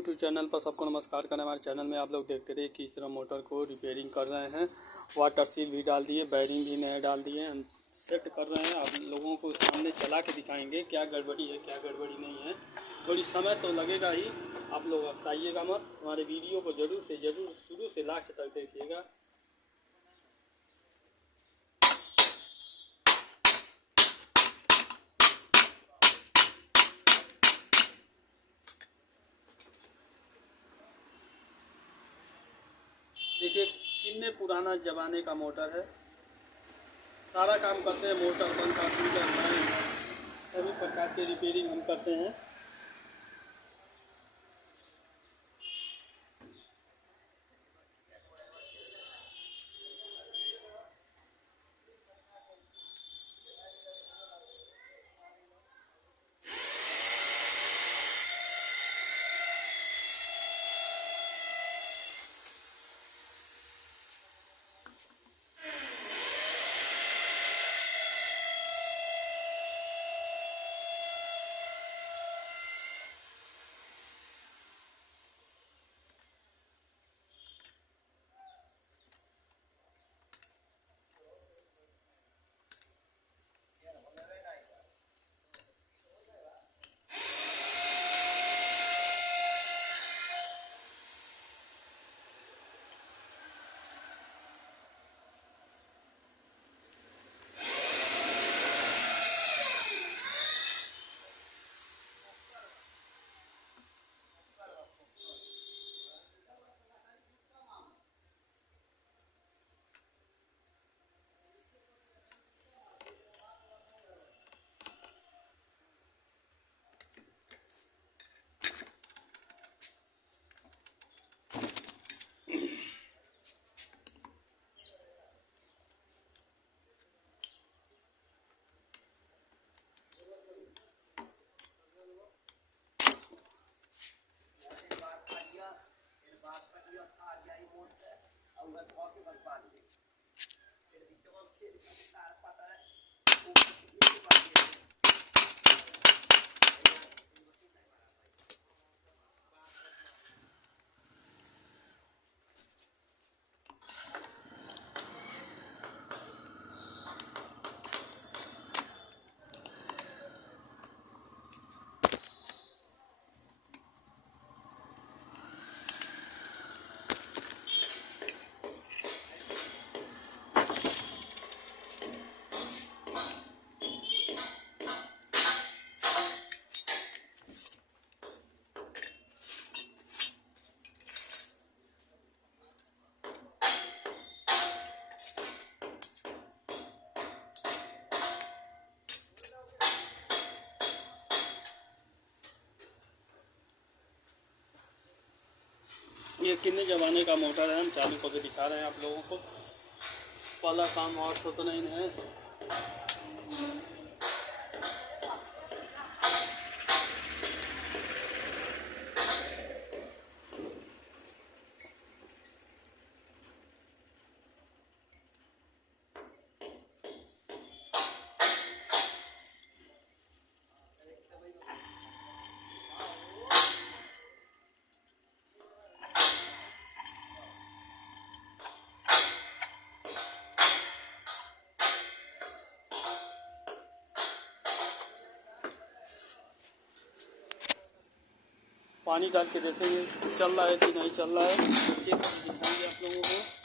YouTube channel पर सबको नमस्कार करें। हमारे चैनल में आप लोग देखते रहिए किस तरह मोटर को रिपेयरिंग कर रहे हैं। वाटर सील भी डाल दिए, बैरिंग भी नए डाल दिए, हम सेट कर रहे हैं। आप लोगों को सामने चला के दिखाएंगे क्या गड़बड़ी है क्या गड़बड़ी नहीं है। थोड़ी समय तो लगेगा ही, आप लोग बताइएगा मत। हमारे वीडियो को ज़रूर से ज़रूर शुरू से लास्ट तक देखिएगा। देखिए कितने पुराना ज़माने का मोटर है। सारा काम करते हैं, मोटर पंखा कूलर सभी प्रकार के रिपेयरिंग हम करते हैं। ये कितने ज़माने का मोटर है, हम चालू करके दिखा रहे हैं आप लोगों को। पहला काम और तो नहीं है। पानी डाल के देखेंगे चल रहा है कि नहीं चल रहा है, चेक दिखाएंगे आप लोगों को।